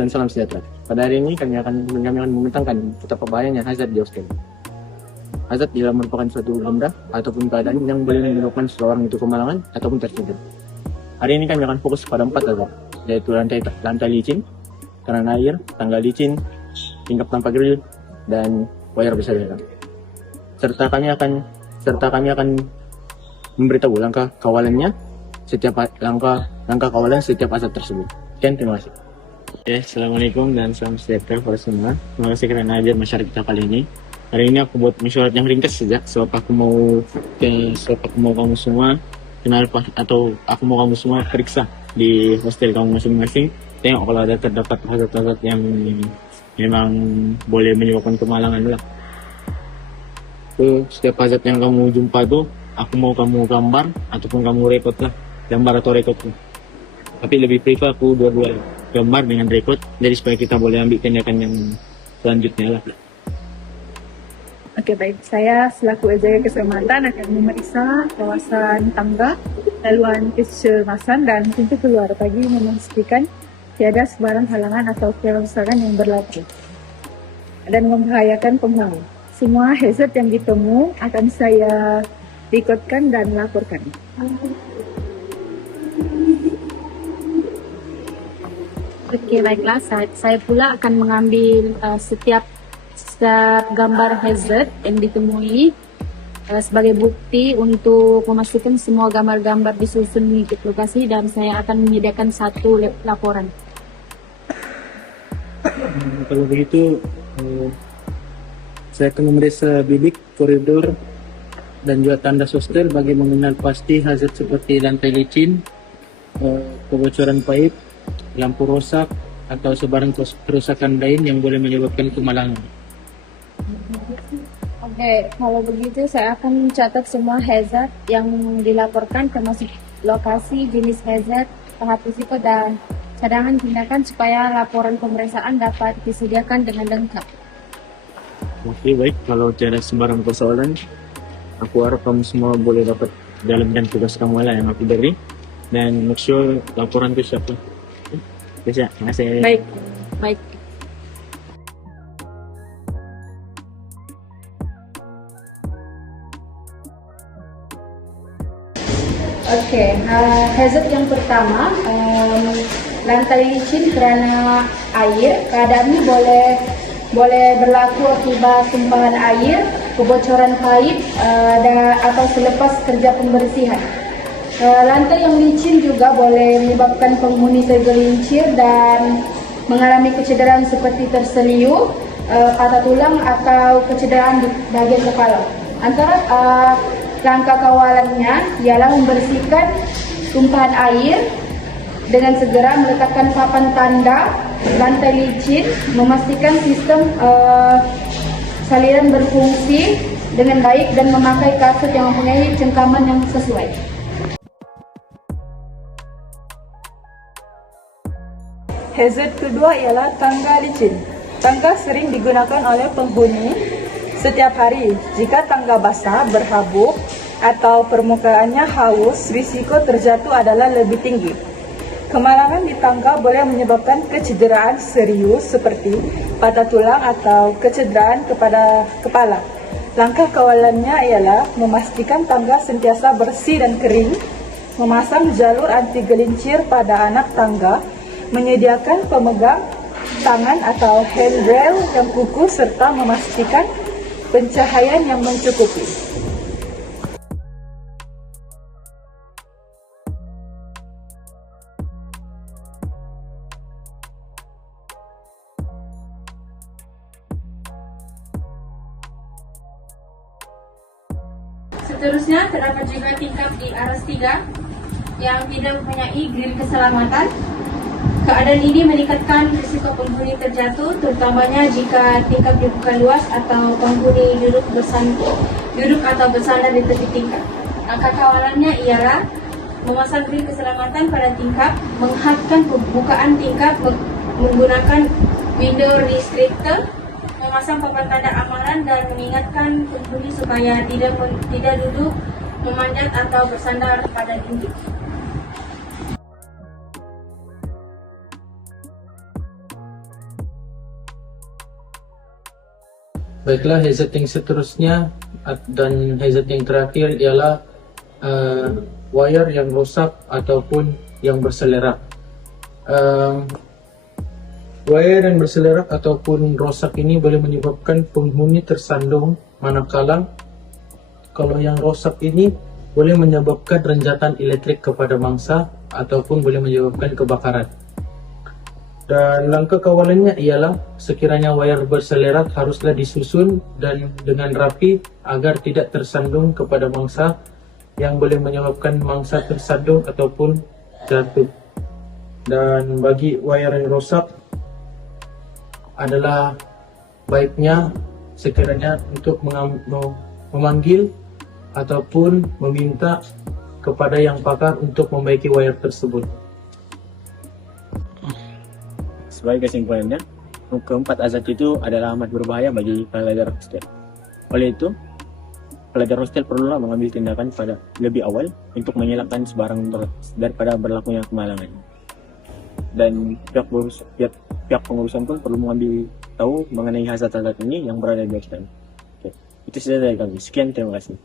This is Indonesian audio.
dan salam sejahtera. Pada hari ini kami akan membentangkan betapa bahayanya hazard di hostel. Hazard tidak merupakan suatu benda ataupun keadaan yang boleh menyebabkan seseorang itu kemalangan ataupun tertidur. Hari ini kami akan fokus pada 4 hazard, yaitu lantai licin, keran air, tangga licin, tingkap tanpa grill, dan wayar bersaudara. Serta kami akan memberitahu langkah kawalannya setiap kawalan setiap hazard tersebut. Sekian, terima kasih. Oke, assalamualaikum dan salam sejahtera para semua. Terima kasih karena hadir masyarakat kita kali ini. Hari ini aku buat mesyuarat yang ringkas saja, sebab aku mau kamu semua kenal atau aku mau kamu semua periksa di hostel kamu masing-masing. Tengok kalau ada terdapat hazard-hazard yang memang boleh menyebabkan kemalangan lah. Setiap hazard yang kamu jumpa tuh, aku mau kamu gambar ataupun kamu record lah, gambar atau record tuh. Tapi lebih prefer aku dua-dua, gambar dengan record, jadi supaya kita boleh ambil tindakan yang selanjutnya lah. Oke, baik. Saya selaku jaga keselamatan akan memeriksa kawasan tangga, laluan kecemasan dan pintu keluar bagi memastikan tiada sebarang halangan atau kerusakan yang berlaku dan membahayakan penghuni. Semua hazard yang ditemu akan saya rekodkan dan laporkan. Oke, baiklah. Saya pula akan mengambil setiap gambar hazard yang ditemui sebagai bukti untuk memastikan semua gambar-gambar disusun di lokasi, dan saya akan menyediakan satu laporan. Kalau begitu, saya akan memeriksa bilik, koridor, dan juga tanda hostel bagi mengenal pasti hazard seperti lantai licin, kebocoran pipe, lampu rosak, atau sebarang kerusakan lain yang boleh menyebabkan kemalangan. Oke, kalau begitu saya akan mencatat semua hazard yang dilaporkan, termasuk lokasi, jenis hazard, tahap risiko, dan cadangan tindakan supaya laporan pemeriksaan dapat disediakan dengan lengkap. Oke, baik. Kalau tiada sembarang persoalan, aku harap kamu semua boleh dapat jalankan tugas kamu lah yang aku beri, dan make sure laporan itu siap. Bisa, terima kasih. Baik. Oke, hazard yang pertama, lantai licin kerana air. Keadaan ini boleh berlaku akibat tumpahan air, kebocoran pipe, atau selepas kerja pembersihan. Lantai yang licin juga boleh menyebabkan penghuni tergelincir dan mengalami kecederaan seperti terseliu, patah tulang, atau kecederaan di bagian kepala. Antara langkah kawalannya ialah membersihkan tumpahan air dengan segera, meletakkan papan tanda lantai licin, memastikan sistem saliran berfungsi dengan baik, dan memakai kasut yang mempunyai cengkaman yang sesuai. Hazard kedua ialah tangga licin. Tangga sering digunakan oleh penghuni setiap hari. Jika tangga basah, berhabuk, atau permukaannya haus, risiko terjatuh adalah lebih tinggi. Kemalangan di tangga boleh menyebabkan kecederaan serius seperti patah tulang atau kecederaan kepada kepala. Langkah kawalannya ialah memastikan tangga sentiasa bersih dan kering, memasang jalur anti gelincir pada anak tangga, menyediakan pemegang tangan atau handrail yang kukuh, serta memastikan pencahayaan yang mencukupi. Seterusnya, terdapat juga tingkap di aras 3 yang tidak mempunyai grill keselamatan. Keadaan ini meningkatkan risiko penghuni terjatuh, terutamanya jika tingkap dibuka luas atau penghuni duduk atau bersandar di tepi tingkap. Langkah kawalannya ialah memasang grill keselamatan pada tingkap, menghadkan pembukaan tingkap menggunakan window restrictor, memasang papan tanda amaran, dan mengingatkan penghuni supaya tidak duduk, memanjat atau bersandar pada dinding. Baiklah, hazard yang seterusnya dan hazard yang terakhir ialah wire yang rosak ataupun yang berselerak. Wire yang berselerak ataupun rosak ini boleh menyebabkan penghuni tersandung, manakala kalau yang rosak ini boleh menyebabkan renjatan elektrik kepada mangsa ataupun boleh menyebabkan kebakaran. Dan langkah kawalannya ialah sekiranya wire berselerak haruslah disusun dan dengan rapi agar tidak tersandung kepada mangsa yang boleh menyebabkan mangsa tersandung ataupun jatuh. Dan bagi wire yang rosak adalah baiknya sekiranya untuk memanggil ataupun meminta kepada yang pakar untuk membaiki wire tersebut. Sebagai kesimpulannya, keempat azab itu adalah amat berbahaya bagi pelajar hostel. Oleh itu, pelajar hostel perlulah mengambil tindakan pada lebih awal untuk mengelakkan sebarang daripada berlakunya kemalangan. Dan pihak pengurusan pun perlu mengambil tahu mengenai hazard-hazard ini yang berada di hostel. Oke, itu saja dari kami. Sekian, terima kasih.